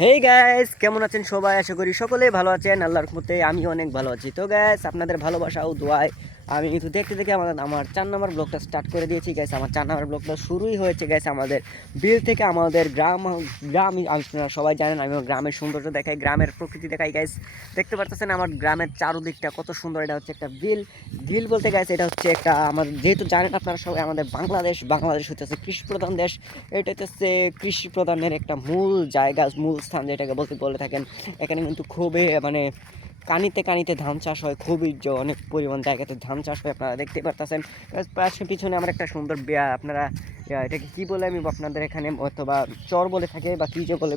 হেই gas, কেমন আছেন সবাই? আশা করি সকলেই ভালো আছেন। আল্লাহর রহমতে আমি অনেক ভালো আছি। তো গ্যাস, আপনাদের ভালোবাসা ও দোয়ায় আমি কিন্তু দেখতে দেখে আমার 4 নম্বর ব্লগটা স্টার্ট করে দিয়েছি গ্যাস। আমার 4 নম্বর ব্লগটা শুরুই হয়েছে গ্যাস আমাদের বিল থেকে। আমাদের গ্রাম আপনারা সবাই জানেন, আমি গ্রামের সৌন্দর্য দেখাই, গ্রামের প্রকৃতি দেখাই গ্যাস। দেখতে পারতেছেন আমার গ্রামের চারদিকটা কত সুন্দর। এটা হচ্ছে একটা বিল। বিল বলতে গ্যাস, এটা হচ্ছে একটা আমার, যেহেতু জানেন আপনারা সবাই, আমাদের বাংলাদেশ হচ্ছে কৃষি প্রধান দেশ। এটা হচ্ছে কৃষি প্রধানের একটা মূল জায়গা, মূল স্থান যেটাকে বলে থাকেন। এখানে কিন্তু খুবই মানে কানিতে কানিতে ধান চাষ হয়, খুবই অনেক পরিমাণ জায়গাতে ধান চাষ হয়, আপনারা দেখতে পারতেছেন। পাশে পিছনে আমার একটা সুন্দর আপনারা এটাকে কী বলে আমি আপনাদের এখানে অথবা চর বলে থাকে বা কী যে বলে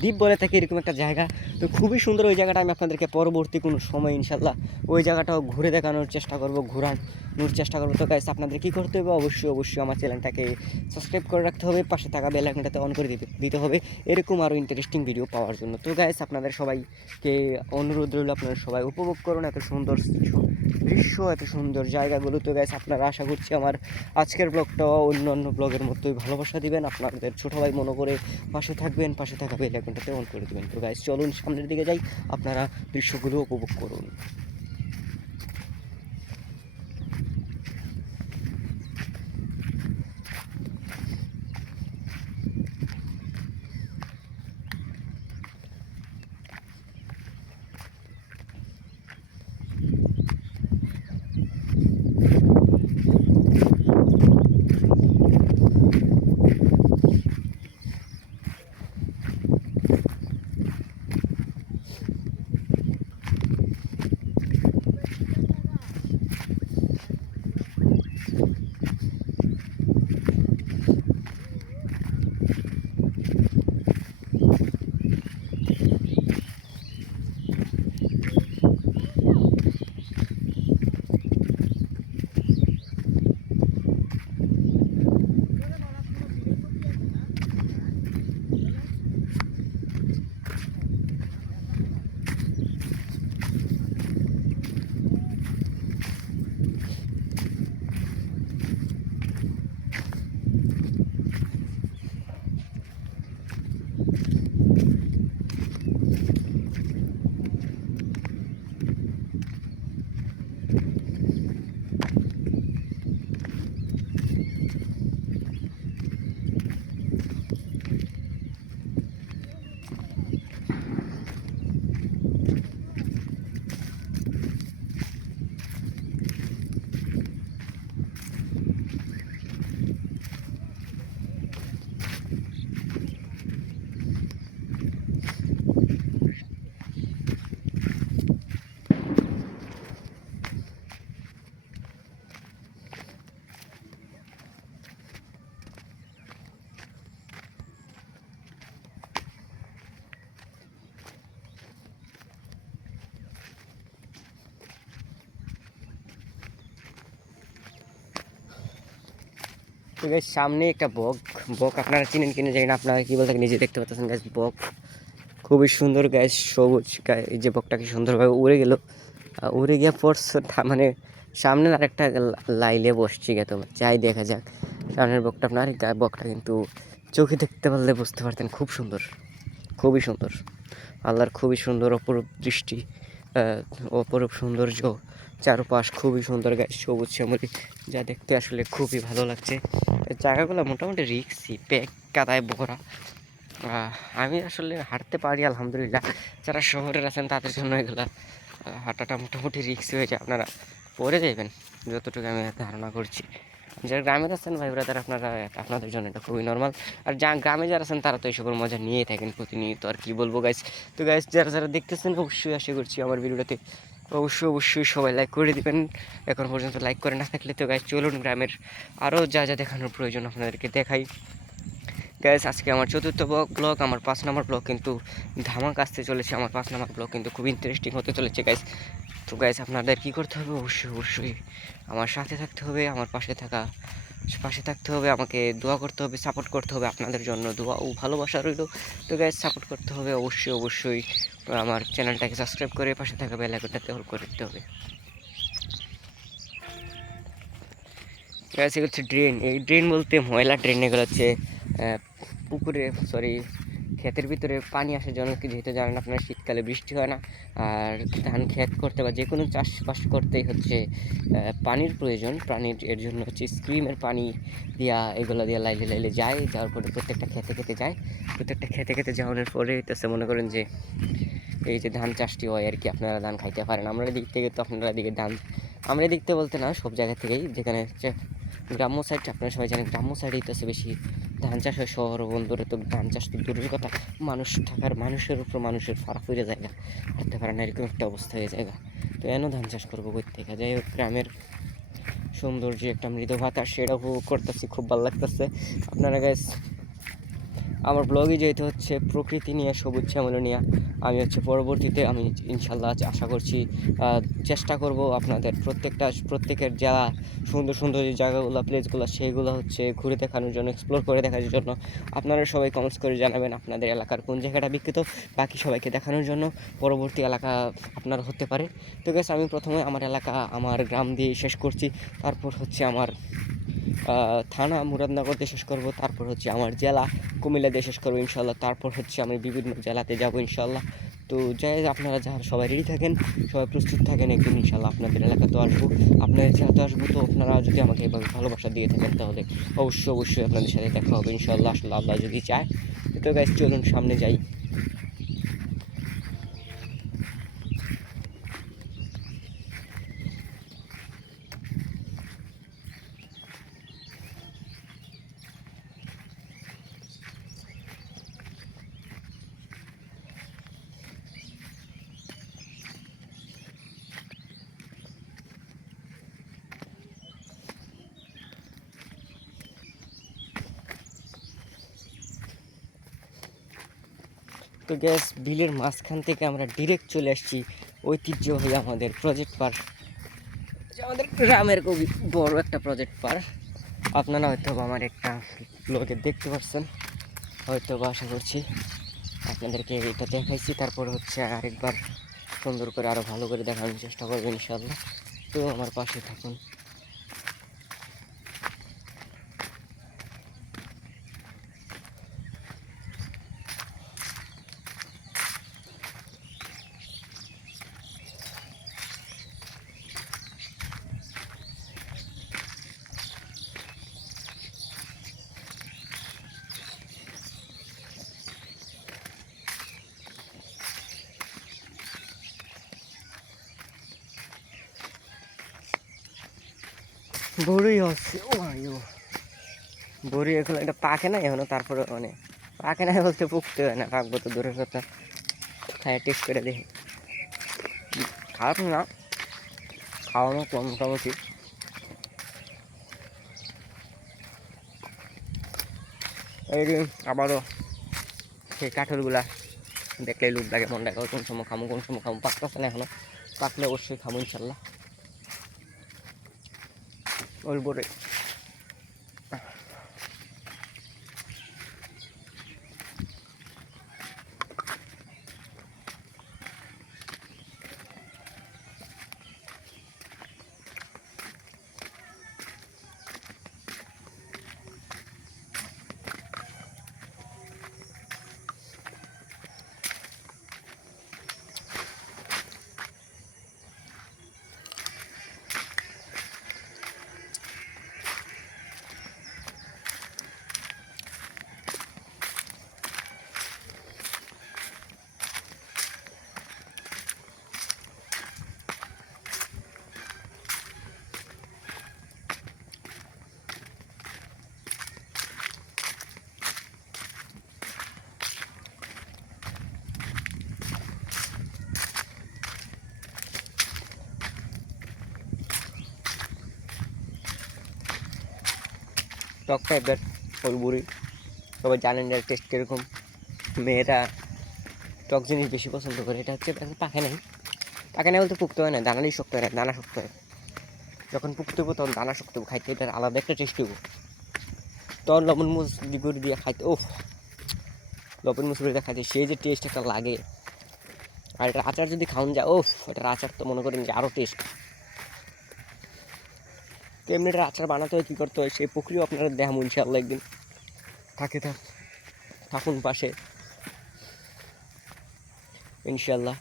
দ্বীপ বলে থাকে, এরকম একটা জায়গা। তো খুবই সুন্দর ওই জায়গাটা। আমি আপনাদেরকে পরবর্তী কোনো সময় ইনশাল্লাহ ওই জায়গাটাও ঘুরে দেখানোর চেষ্টা করব, ঘোরানোর চেষ্টা করবো। তো গাইস, আপনাদের কী করতে হবে? অবশ্যই আমার চ্যানেলটাকে সাবস্ক্রাইব করে রাখতে হবে, পাশে থাকা বেল আইকনটাতে অন করে দিতে হবে এরকম আরও ইন্টারেস্টিং ভিডিও পাওয়ার জন্য। তো গাইস, আপনাদের সবাইকে অনুরোধ রইল, আপনারা সবাই উপভোগ করুন এত সুন্দর দৃশ্য, এত সুন্দর জায়গাগুলো। তো গাইস, আপনারা আশা করছি আমার আজকের ব্লগটাও অন্য ব্লগের মতোই ভালোবাসা দিবেন, আপনাদের ছোটো ভাই মনে করে পাশে থাকবেন, পাশে থাকা বেল আইকনটাতে অন করে দেবেন। তো গাইস, চলুন সামনের দিকে যাই, আপনারা দৃশ্যগুলো উপভোগ করুন। তো গাইস, সামনে একটা বক। আপনারা চিনেন কিনা জানি না, আপনারা কি বলতে নিজে দেখতে পাচ্ছেন গাইস, বক খুবই সুন্দর গাইস, সবুজ গায়ে। এই যে বকটা কি সুন্দরভাবে উড়ে গেল, উড়ে গিয়ে পড়ছে মানে সামনে আরেকটা লাইলে বসছি গে। তো যাই দেখা যাক সামনের বকটা। আপনার বকটা কিন্তু চোখে দেখতে পারলে বুঝতে পারতেন, খুব সুন্দর, খুবই সুন্দর। আল্লাহর খুবই সুন্দর অপরূপ দৃষ্টি, অপরূপ সৌন্দর্য, চারপাশ খুবই সুন্দর গায়ে, সবুজ শ্যামলি, যা দেখতে আসলে খুবই ভালো লাগছে। জায়গাগুলো মোটামুটি রিক্সি, প্যাক কাদায় ভরা। আমি আসলে হাঁটতে পারি আলহামদুলিল্লাহ। যারা শহরের আছেন তাদের জন্য এগুলা হাঁটাটা মোটামুটি রিক্সি হয়ে যায়, আপনারা পড়ে যাবেন যতটুকু আমি ধারণা করছি। যারা গ্রামে আছেন ভাই ব্রাদার, আপনাদের জন্য এটা খুবই নর্মাল। আর গ্রামে যারা আছেন তারা তো এইসবের মজা নিয়েই থাকেন প্রতিনিয়ত, আর কি বলবো গাইস। তো গাইস, যারা দেখতেছেন অবশ্যই আশা করছি আমার ভিডিওটাতে অবশ্যই সবাই লাইক করে দিবেন। এখন পর্যন্ত লাইক করে না থাকলে তো গাইস, চলুন গ্রামের আরও যা দেখানোর প্রয়োজন আপনাদেরকে দেখাই। গাইস, আজকে আমার চতুর্থ ব্লগ, আমার 5 নম্বর ব্লগ কিন্তু ধামাক আসতে চলেছে। আমার 5 নম্বর ব্লগ কিন্তু খুব ইন্টারেস্টিং হতে চলেছে গাইস। তো গাইস, আপনাদের কী করতে হবে? অবশ্যই আমার সাথে থাকতে হবে, আমার পাশে থাকতে হবে, আমাকে দোয়া করতে হবে, সাপোর্ট করতে হবে। আপনাদের জন্য দোয়া ও ভালোবাসা রইল। তো গাইস, সাপোর্ট করতে হবে অবশ্যই আমার চ্যানেলটাকে সাবস্ক্রাইব করে পাশে থাকা বেল আইকনটাতে অল করে দিতে হবে। গাইস, এগুলো হচ্ছে ড্রেন। এই ড্রেন বলতে ময়লা ড্রেন, এগুলো হচ্ছে পুকুরে, সরি, ক্ষেতের ভিতরে পানি আসার জন্য, যেহেতু জানেন আপনার শীতকালে বৃষ্টি হয় না, আর ধান ক্ষেত করতে বা যে কোনো চাষবাস করতেই হচ্ছে পানির প্রয়োজন। পানির এর জন্য হচ্ছে স্ক্রিমের পানি দিয়া এগুলো দিয়ে লাইলে লাইলে যায়, যাওয়ার পরে প্রত্যেকটা খেতে খেতে যায়। প্রত্যেকটা খেতে খেতে যাওয়ানোর পরে হইতেছে মনে করেন যে এই যে ধান চাষটি হয় আর কি, আপনারা ধান খাইতে পারেন। আমরা দিক থেকে তো আপনারা দিকে ধান, আমরা দিক থেকে বলতে না, সব জায়গা থেকেই, যেখানে হচ্ছে গ্রাম্য সাইড, আপনারা সবাই জানেন গ্রাম্য সাইডেই তো বেশি ধান চাষ হয়। শহর বন্দরে তো ধান চাষ তো দূরের কথা, মানুষ থাকার মানুষের উপর মানুষের ফারাক হয়ে জায়গা করতে পারে না, এরকম একটা অবস্থা হয়ে যায়। তো এন ধান চাষ করবো কই থেকে। যাই হোক, গ্রামের সৌন্দর্য একটা মৃদু বাতাস, সেটা উপভোগ করতেছি, খুব ভালো লাগতেছে। আপনারা গাইস আমার ব্লগে যেহেতু হচ্ছে প্রকৃতি নিয়ে, সবুজ শ্যামল নিয়ে, আমি হচ্ছে পরবর্তীতে আমি ইনশাল্লাহ আশা করছি চেষ্টা করব আপনাদের প্রত্যেকের যারা সুন্দর সুন্দর যে জায়গাগুলো, প্লেসগুলো, সেইগুলো হচ্ছে ঘুরে দেখানোর জন্য, এক্সপ্লোর করে দেখার জন্য। আপনারা সবাই কমেন্টস করে জানাবেন আপনাদের এলাকার কোন জায়গাটা বিখ্যাত, বাকি সবাইকে দেখানোর জন্য পরবর্তী এলাকা আপনার হতে পারে। তো গাইস, আমি প্রথমে আমার এলাকা, আমার গ্রাম দিয়ে শেষ করছি, তারপর হচ্ছে আমার থানা মুরাদনগর দিয়ে শেষ করবো, তারপর হচ্ছে আমার জেলা কুমিল্লা দিয়ে শেষ করবো ইনশাল্লাহ, তারপর হচ্ছে আমি বিভিন্ন জেলাতে যাবো ইনশাল্লাহ। তো যাই, আপনারা যারা সবাই রেডি থাকেন, সবাই প্রস্তুত থাকেন, একদিন ইনশাল্লাহ আপনাদের এলাকাতেও আসবো, আপনাদের সাথে আসবো। তো আপনারা যদি আমাকে এভাবে ভালোবাসা দিয়ে থাকেন, তাহলে অবশ্যই আপনাদের সাথে দেখা হবে ইনশাল্লাহ, আসলে আল্লাহ যদি চায়। তো গাইস, চলুন সামনে যাই। তো গ্যাস, বিলের মাঝখান থেকে আমরা ডিরেক্ট চলে আসছি ঐতিহ্যবাহী আমাদের প্রজেক্ট পার্ক, আমাদের গ্রামের খুবই বড় একটা প্রজেক্ট পার্ক। আপনারা হয়তো আমার একটা ব্লগে দেখতে পাচ্ছেন, হয়তো আশা করছি আপনাদেরকে এটা দেখাইছি। তারপর হচ্ছে আরেকবার সুন্দর করে আরও ভালো করে দেখানোর চেষ্টা করবেন ইনশাআল্লাহ। তো আমার পাশে থাকুন। বড়ই হচ্ছে, ও আয়ো বড়ি এখন এটা পাকে না এখনো, তারপরে মানে পাকে না বলতে পুকতে হয় না, পাকবো তো দূরের কথা। খায় টেস্ট করে দেখি, খারাপ না, খাওয়ানো কম মোটামুটি। এই যে আবারও সেই কাঠলগুলা দেখলেই লুক লাগে, মন লাগে কোন সময় খামো কোন সময় খামো, পাকতেছে না এখনো, পাকলে অবশ্যই খামো ইনশাল্লাহ। ওই বড়ে টক টাইপের ফলবুড়ি, সবাই জানেন এর টেস্ট কীরকম। মেয়েরা টক জিনিস বেশি পছন্দ করে। এটা হচ্ছে পাকে নাই, পাকে নাই বলতে পুক্ত হয় না, দানারই শক্ত হয় না, দানা শক্ত হয়। যখন পুক্ত হবো তখন দানা শক্ত হবো, খাইতে এটার আলাদা একটা টেস্ট হবো। তখন লবণ মুসুরি দিয়ে খাইতে, ও লবণ মুসুরি দিয়ে খাইতে সেই যে টেস্ট একটা লাগে। আর এটার আচার যদি খাওয়ান যায়, ও এটার আচার তো মনে করেন যে আরও টেস্ট। তো এমনি এটার আচার বানাতে হয়, কী করতে হয়, সেই প্রক্রিয়া আপনারা দেখাবো ইনশাআল্লাহ একদিন। থাকুন পাশে, ইনশাল্লাহ।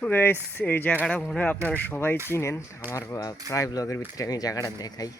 তো গাইস, এই জায়গাটা মনে হয় আপনারা সবাই চিনেন। আমার প্রায় ব্লগের ভিতরে আমি জায়গাটা দেখাই।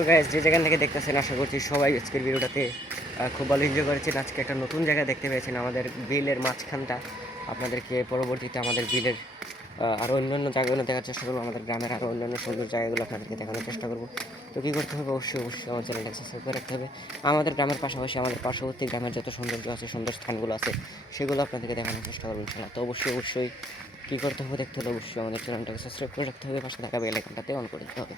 তো গাইস, যে যেখান থেকে দেখতেছেন আশা করছি সবাই আজকের ভিডিওটাতে খুব ভালো এনজয় করেছেন। আজকে একটা নতুন জায়গা দেখতে পেয়েছেন, আমাদের বিলের মাঝখানটা। আপনাদেরকে পরবর্তীতে আমাদের বিলের আরও অন্যান্য জায়গাগুলো দেখার চেষ্টা করবো, আমাদের গ্রামের আরও অন্যান্য সুন্দর জায়গাগুলো আপনাদেরকে দেখানোর চেষ্টা করবো। তো কী করতে হবে, অবশ্যই অবশ্যই আমার চ্যানেলটাকে সাবস্ক্রাইব করে রাখতে হবে। আমাদের গ্রামের পাশাপাশি আমাদের পার্শ্ববর্তী গ্রামের যত সৌন্দর্য আছে, সুন্দর স্থানগুলো আছে, সেগুলো আপনাদেরকে দেখানোর চেষ্টা করবো ইনশাআল্লাহ। তো অবশ্যই অবশ্যই কী করতে হবে দেখতে হলে অবশ্যই আমাদের চ্যানেলটাকে সাবস্ক্রাইব করে রাখতে হবে, পাশে থাকা বেল আইকনটাতে অন করে দিতে হবে।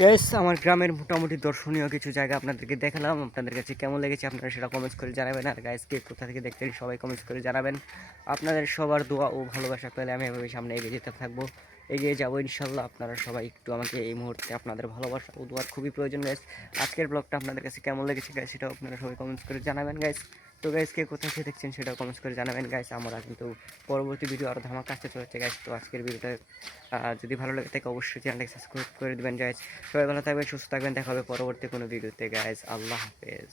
গাইস, আমার গ্রামের মোটামুটি দর্শনীয় কিছু জায়গা আপনাদেরকে দেখালাম। আপনাদের কাছে কেমন লেগেছে আপনারা সেটা কমেন্টস করে জানাবেন। আর গাইস, কে কোথা থেকে দেখতেন সবাই কমেন্টস করে জানাবেন। আপনাদের সবার দোয়া ও ভালোবাসা পেলে আমি এভাবে সামনে এগিয়ে যেতে থাকবো। এগিয়ে যাবো ইনশাল্লাহ। আপনারা সবাই একটু আমাকে এই মুহূর্তে আপনাদের ভালোবাসা ও দোয়ার খুবই প্রয়োজন গাইস। আজকের ব্লগটা আপনাদের কাছে কেমন লেগেছে গাইস সেটাও আপনারা সবাই কমেন্টস করে জানাবেন গাইস। তো গাইস কে কোথায় থেকে দেখছেন সেটাও কমেন্টস করে জানাবেন গাইস। আমরা কিন্তু পরবর্তী ভিডিও আরও ধামাকা আসতে চলেছে গাইস। তো আজকের ভিডিওটা যদি ভালো লাগে থাকে অবশ্যই চ্যানেলটাকে সাবস্ক্রাইব করে দেবেন গাইস। সবাই ভালো থাকবেন, সুস্থ থাকবেন, দেখা হবে পরবর্তী কোনো ভিডিওতে গাইস। আল্লাহ হাফেজ।